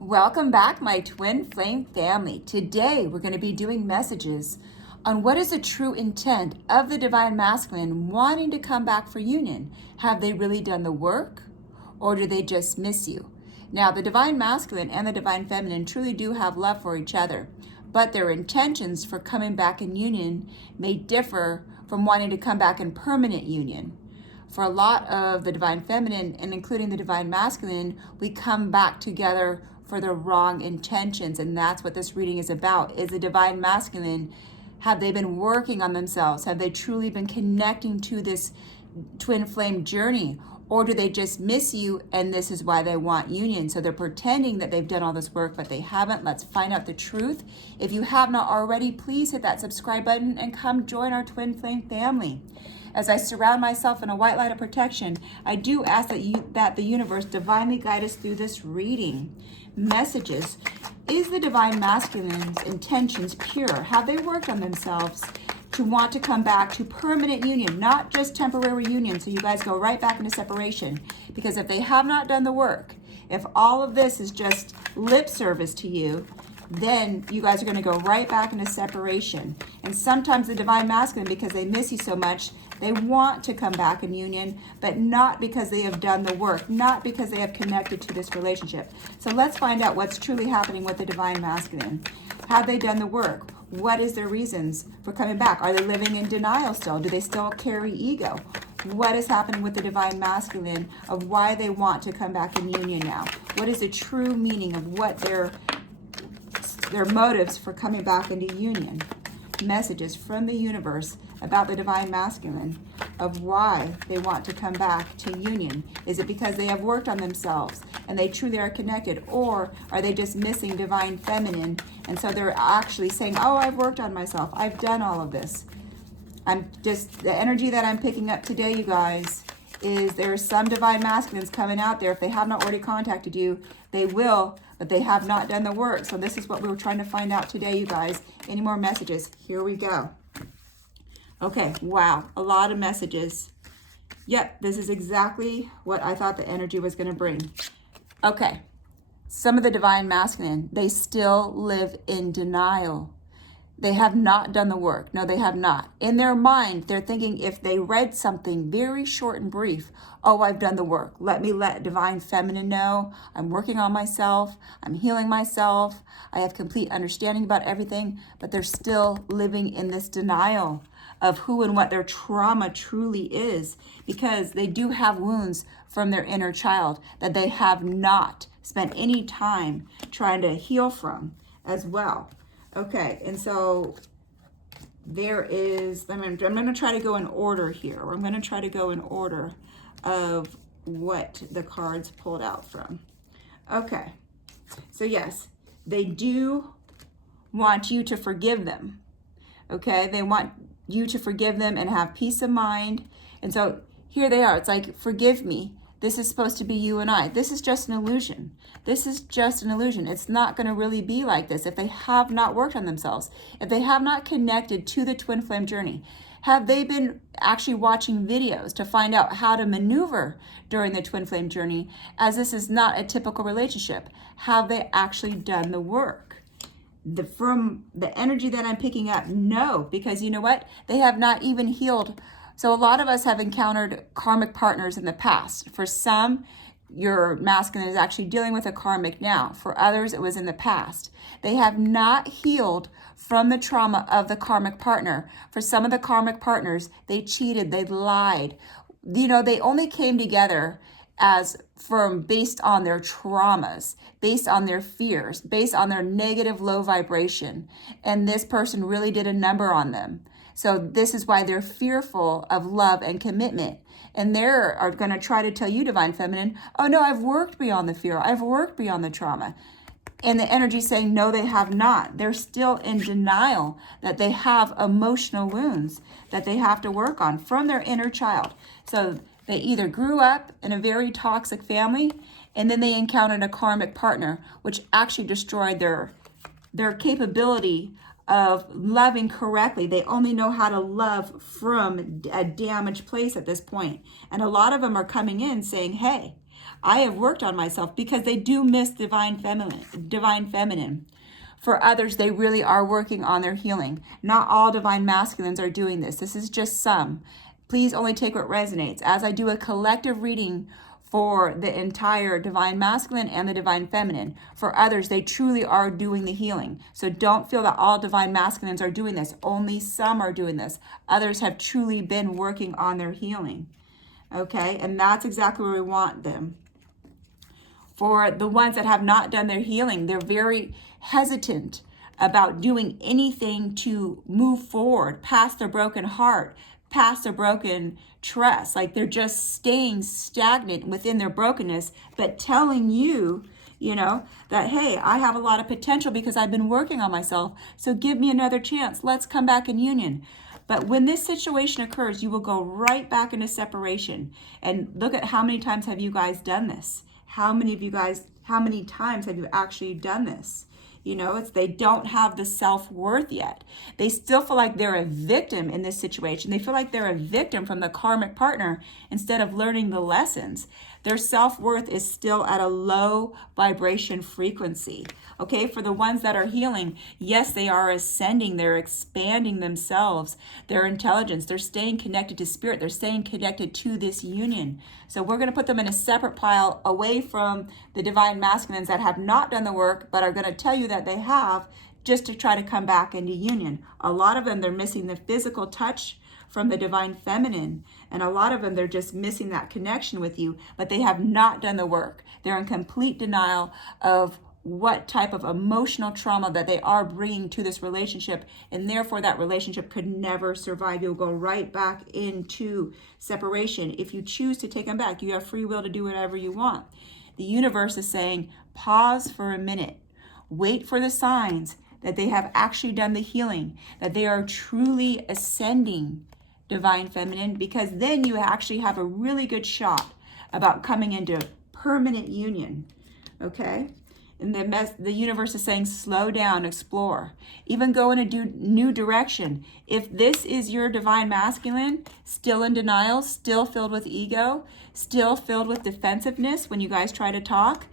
Welcome back, my twin flame family. Today, we're going to be doing messages on what is the true intent of the divine masculine wanting to come back for union. Have they really done the work, or do they just miss you? Now, the divine masculine and the divine feminine truly do have love for each other, but their intentions for coming back in union may differ from wanting to come back in permanent union. For a lot of the divine feminine, and including the divine masculine, we come back together for the wrong intentions, and that's what this reading is about. Is the divine masculine, have they been working on themselves? Have they truly been connecting to this twin flame journey? Or do they just miss you and this is why they want union? So they're pretending that they've done all this work, but they haven't. Let's find out the truth. If you have not already, please hit that subscribe button and come join our twin flame family. As I surround myself in a white light of protection, I do ask that the universe divinely guide us through this reading. Messages. Is the divine masculine's intentions pure? Have they worked on themselves to want to come back to permanent union, not just temporary union, so you guys go right back into separation? Because if they have not done the work, if all of this is just lip service to you, then you guys are going to go right back into separation. And sometimes the divine masculine, because they miss you so much, they want to come back in union, but not because they have done the work, not because they have connected to this relationship. So let's find out what's truly happening with the divine masculine. Have they done the work? What is their reasons for coming back? Are they living in denial still? Do they still carry ego? What is happening with the divine masculine of why they want to come back in union now? What is the true meaning of what their motives for coming back into union? Messages from the universe about the divine masculine of why they want to come back to union. Is it because they have worked on themselves and they truly are connected, or are they just missing divine feminine, and so they're actually saying, oh, I've worked on myself, I've done all of this. The energy that I'm picking up today, you guys, is there's some divine masculines coming out there. If they have not already contacted you, they will, but they have not done the work. So this is what we were trying to find out today, you guys. Any more messages? Here we go. Okay, wow, a lot of messages. Yep, this is exactly what I thought the energy was going to bring. Okay, some of the divine masculine, they still live in denial. They have not done the work. No, they have not. In their mind, they're thinking if they read something very short and brief, oh, I've done the work. Let me let divine feminine know. I'm working on myself. I'm healing myself. I have complete understanding about everything, but they're still living in this denial of who and what their trauma truly is, because they do have wounds from their inner child that they have not spent any time trying to heal from as well. Okay, and so there is, I'm going to try to go in order here. I'm going to try to go in order of what the cards pulled out from. Okay, so yes, they do want you to forgive them. Okay, they want you to forgive them and have peace of mind. And so here they are. It's like, forgive me. This is supposed to be you and I. This is just an illusion. This is just an illusion. It's not going to really be like this if they have not worked on themselves. If they have not connected to the twin flame journey. Have they been actually watching videos to find out how to maneuver during the twin flame journey, as this is not a typical relationship? Have they actually done the work? From the energy that I'm picking up, no, because you know what? They have not even healed. So a lot of us have encountered karmic partners in the past. For some, your masculine is actually dealing with a karmic now. For others, it was in the past. They have not healed from the trauma of the karmic partner. For some of the karmic partners, they cheated, they lied. You know, they only came together based on their traumas, based on their fears, based on their negative low vibration. And this person really did a number on them. So this is why they're fearful of love and commitment. And they're going to try to tell you, divine feminine, oh no, I've worked beyond the fear. I've worked beyond the trauma. And the energy saying, no, they have not. They're still in denial that they have emotional wounds that they have to work on from their inner child. So they either grew up in a very toxic family, and then they encountered a karmic partner, which actually destroyed their capability of loving correctly. They only know how to love from a damaged place at this point. And a lot of them are coming in saying, hey, I have worked on myself, because they do miss divine feminine. For others, they really are working on their healing. Not all divine masculines are doing this. This is just some. Please only take what resonates. As I do a collective reading for the entire divine masculine and the divine feminine, for others, they truly are doing the healing. So don't feel that all divine masculines are doing this. Only some are doing this. Others have truly been working on their healing. Okay, and that's exactly where we want them. For the ones that have not done their healing, they're very hesitant about doing anything to move forward past their broken heart, past their broken trust. Like they're just staying stagnant within their brokenness, but telling you, that, hey, I have a lot of potential because I've been working on myself. So give me another chance. Let's come back in union. But when this situation occurs, you will go right back into separation. And look at how many times have you guys done this? How many times have you actually done this? It's they don't have the self-worth yet. They still feel like they're a victim in this situation. They feel like they're a victim from the karmic partner instead of learning the lessons. Their self-worth is still at a low vibration frequency. Okay, for the ones that are healing, yes, they are ascending. They're expanding themselves, their intelligence. They're staying connected to spirit. They're staying connected to this union. So we're going to put them in a separate pile away from the divine masculines that have not done the work, but are going to tell you that they have, just to try to come back into union. A lot of them, they're missing the physical touch from the divine feminine. And a lot of them, they're just missing that connection with you, but they have not done the work. They're in complete denial of what type of emotional trauma that they are bringing to this relationship, and therefore that relationship could never survive. You'll go right back into separation. If you choose to take them back, you have free will to do whatever you want. The universe is saying, pause for a minute. Wait for the signs that they have actually done the healing, that they are truly ascending divine feminine, because then you actually have a really good shot about coming into permanent union. Okay? And the universe is saying, slow down, explore, even go in a new direction. If this is your divine masculine, still in denial, still filled with ego, still filled with defensiveness when you guys try to talk,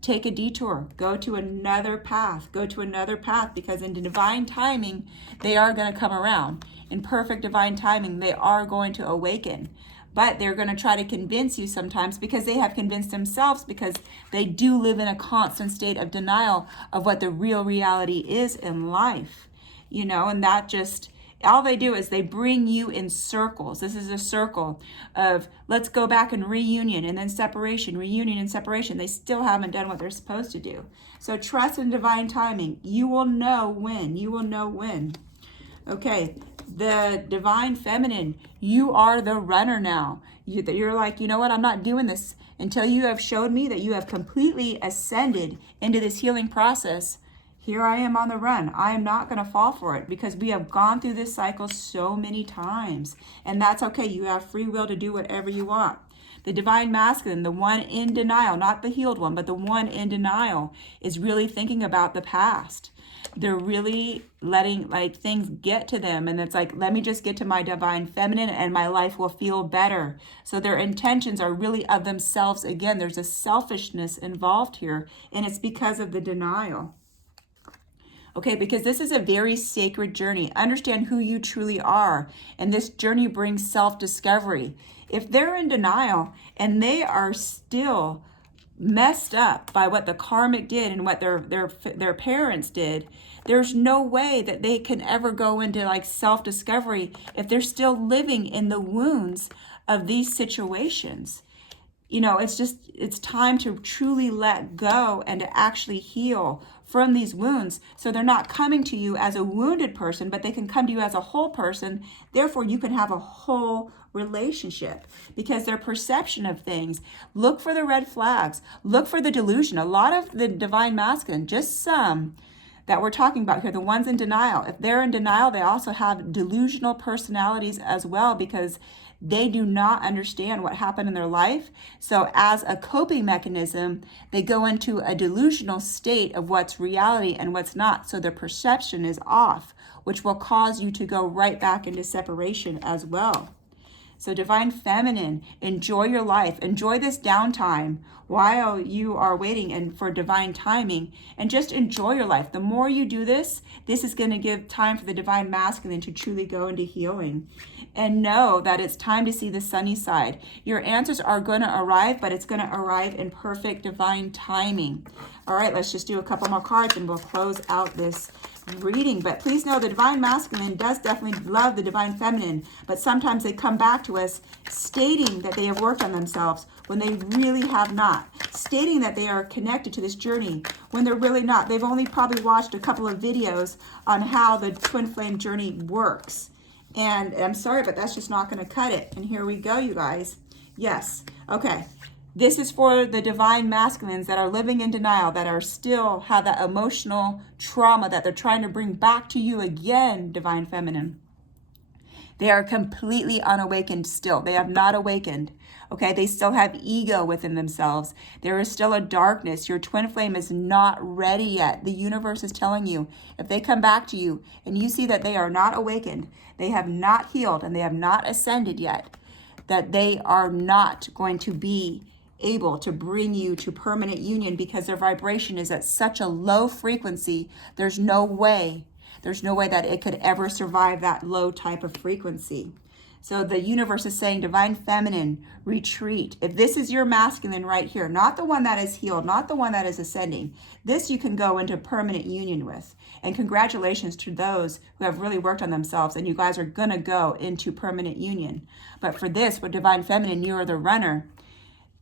take a detour, go to another path, because in divine timing, they are going to come around. In perfect divine timing, they are going to awaken. But they're going to try to convince you sometimes, because they have convinced themselves, because they do live in a constant state of denial of what the real reality is in life. And that just, all they do is they bring you in circles. This is a circle of, let's go back and reunion, and then separation, reunion and separation. They still haven't done what they're supposed to do. So trust in divine timing. You will know when. Okay, the divine feminine, you are the runner now. You're like, you know what, I'm not doing this until you have showed me that you have completely ascended into this healing process. Here I am on the run. I am not going to fall for it, because we have gone through this cycle so many times. And that's okay. You have free will to do whatever you want. The divine masculine, the one in denial, not the healed one, but the one in denial, is really thinking about the past. They're really letting things get to them. And it's like, let me just get to my divine feminine and my life will feel better. So their intentions are really of themselves. Again, there's a selfishness involved here, and it's because of the denial. Okay, because this is a very sacred journey. Understand who you truly are. And this journey brings self-discovery. If they're in denial and they are still messed up by what the karmic did and what their parents did, there's no way that they can ever go into self-discovery if they're still living in the wounds of these situations. It's time to truly let go and to actually heal from these wounds. So they're not coming to you as a wounded person, but they can come to you as a whole person. Therefore, you can have a whole relationship, because their perception of things, look for the red flags, look for the delusion. A lot of the divine masculine, just some that we're talking about here, the ones in denial, if they're in denial, they also have delusional personalities as well, because they do not understand what happened in their life. So as a coping mechanism, they go into a delusional state of what's reality and what's not. So their perception is off, which will cause you to go right back into separation as well. So Divine Feminine, enjoy your life. Enjoy this downtime while you are waiting and for divine timing, and just enjoy your life. The more you do this, this is going to give time for the Divine Masculine to truly go into healing. And know that it's time to see the sunny side. Your answers are going to arrive, but it's going to arrive in perfect divine timing. All right, let's just do a couple more cards and we'll close out this reading. But please know the Divine Masculine does definitely love the Divine Feminine, but sometimes they come back to us stating that they have worked on themselves when they really have not, stating that they are connected to this journey when they're really not. They've only probably watched a couple of videos on how the Twin Flame Journey works. And I'm sorry, but that's just not going to cut it. And here we go, you guys. Yes. Okay. This is for the Divine Masculines that are living in denial, that are still have that emotional trauma that they're trying to bring back to you again, Divine Feminine. They are completely unawakened still. They have not awakened. Okay, they still have ego within themselves. There is still a darkness. Your twin flame is not ready yet. The universe is telling you, if they come back to you and you see that they are not awakened, they have not healed, and they have not ascended yet, that they are not going to be able to bring you to permanent union because their vibration is at such a low frequency. There's no way that it could ever survive that low type of frequency. So the universe is saying, Divine Feminine, retreat. If this is your masculine right here, not the one that is healed, not the one that is ascending, this you can go into permanent union with. And congratulations to those who have really worked on themselves, and you guys are going to go into permanent union. But for this, with Divine Feminine, you are the runner.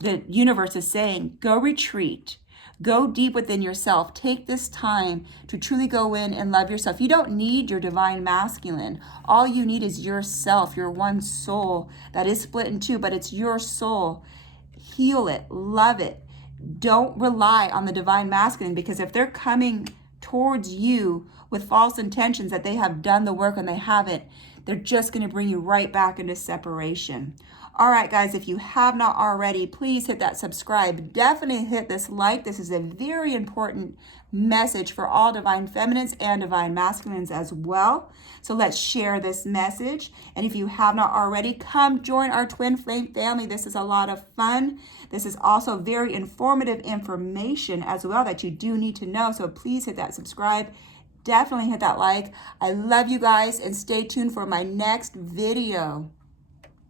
The universe is saying, go retreat. Go deep within yourself. Take this time to truly go in and love yourself. You don't need your Divine Masculine. All you need is yourself, your one soul that is split in two, but it's your soul. Heal it. Love it. Don't rely on the Divine Masculine, because if they're coming towards you with false intentions that they have done the work and they haven't, they're just going to bring you right back into separation. All right, guys, if you have not already, please hit that subscribe. Definitely hit this like. This is a very important message for all Divine Feminines and Divine Masculines as well. So let's share this message. And if you have not already, come join our Twin Flame family. This is a lot of fun. This is also very informative information as well that you do need to know. So please hit that subscribe. Definitely hit that like. I love you guys, and stay tuned for my next video.